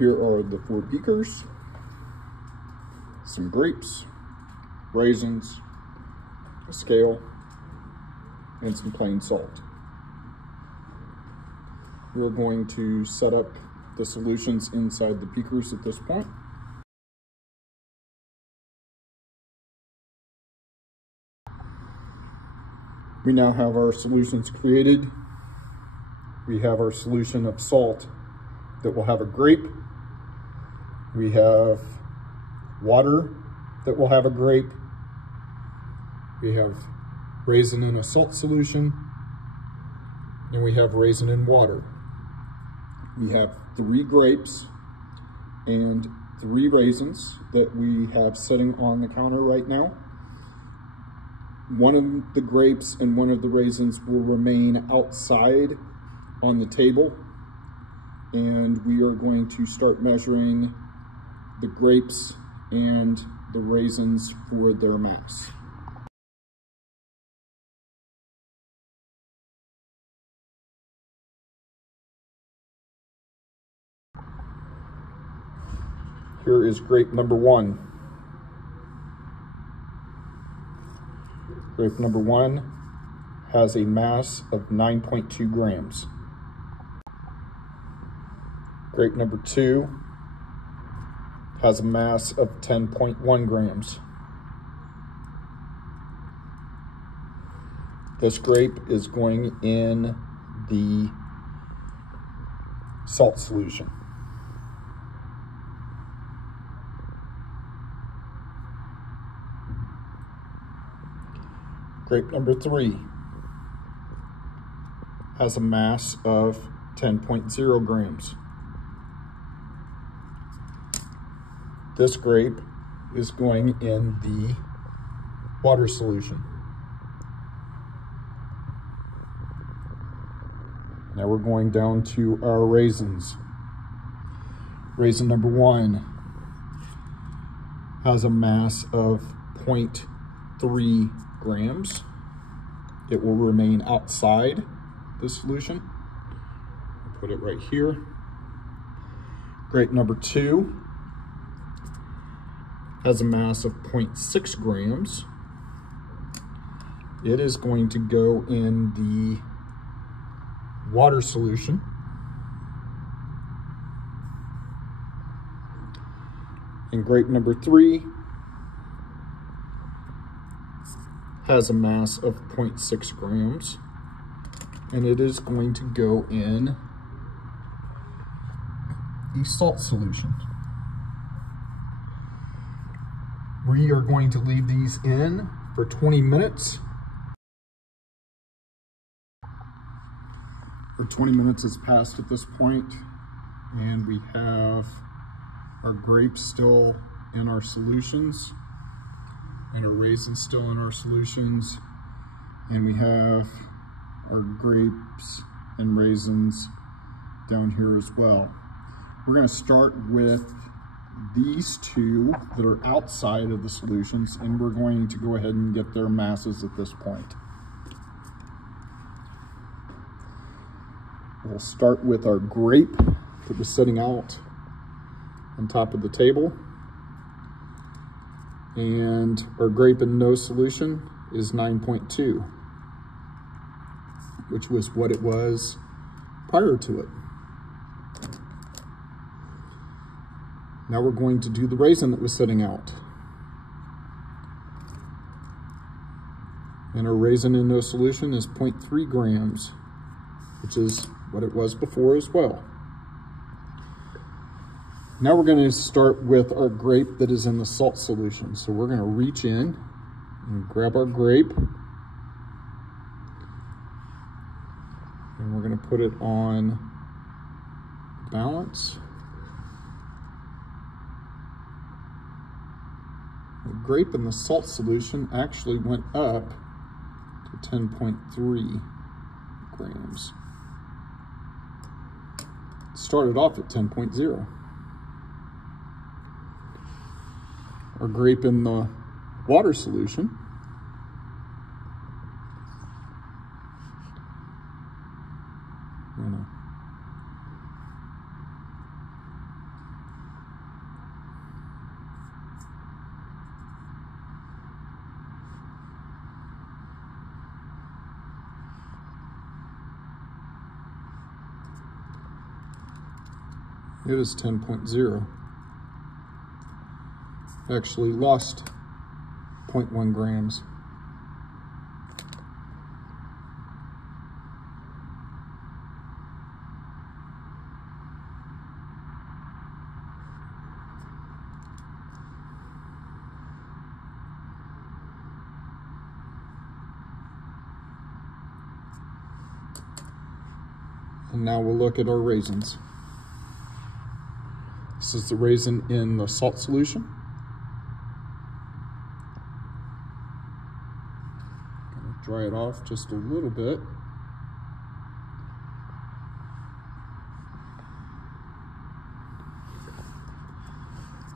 Here are the 4 beakers, some grapes, raisins, a scale, and some plain salt. We're going to set up the solutions inside the beakers at this point. We now have our solutions created. We have our solution of salt that will have a grape. We have water that will have a grape. We have raisin in a salt solution. And we have raisin in water. We have 3 grapes and 3 raisins that we have sitting on the counter right now. One of the grapes and one of the raisins will remain outside on the table, and we are going to start measuring the grapes and the raisins for their mass. Here is grape number 1. Grape number 1 has a mass of 9.2 grams. Grape number 2 has a mass of 10.1 grams. This grape is going in the salt solution. Grape number 3 has a mass of 10.0 grams. This grape is going in the water solution. Now we're going down to our raisins. Raisin number 1 has a mass of 0.3 grams. It will remain outside the solution. I'll put it right here. Grape number 2 has a mass of 0.6 grams. It is going to go in the water solution. And grape number 3 has a mass of 0.6 grams, and it is going to go in the salt solution. We are going to leave these in for 20 minutes. For 20 minutes has passed at this point, and we have our grapes still in our solutions, and our raisins still in our solutions, and we have our grapes and raisins down here as well. We're going to start with these 2 that are outside of the solutions, and we're going to go ahead and get their masses at this point. We'll start with our grape that was sitting out on top of the table. And our grape in no solution is 9.2, which was what it was prior to it. Now we're going to do the raisin that was sitting out. And our raisin in no solution is 0.3 grams, which is what it was before as well. Now we're going to start with our grape that is in the salt solution. So we're going to reach in and grab our grape, and we're going to put it on balance. The grape in the salt solution actually went up to 10.3 grams. It started off at 10.0. Our grape in the water solution It is 10.0. Actually lost 0.1 grams. And now we'll look at our raisins. This is the raisin in the salt solution. Gonna dry it off just a little bit.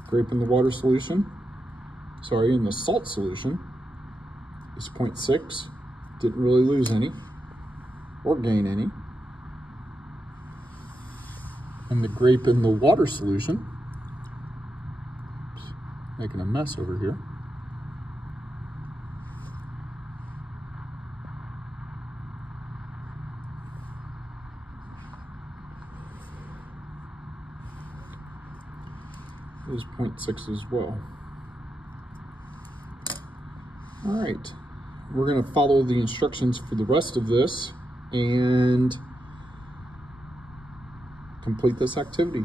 Grape in the water solution, in the salt solution is 0.6. Didn't really lose any or gain any. And the grape in the water solution, oops, making a mess over here, is 0.6 as well. All right, we're going to follow the instructions for the rest of this and complete this activity.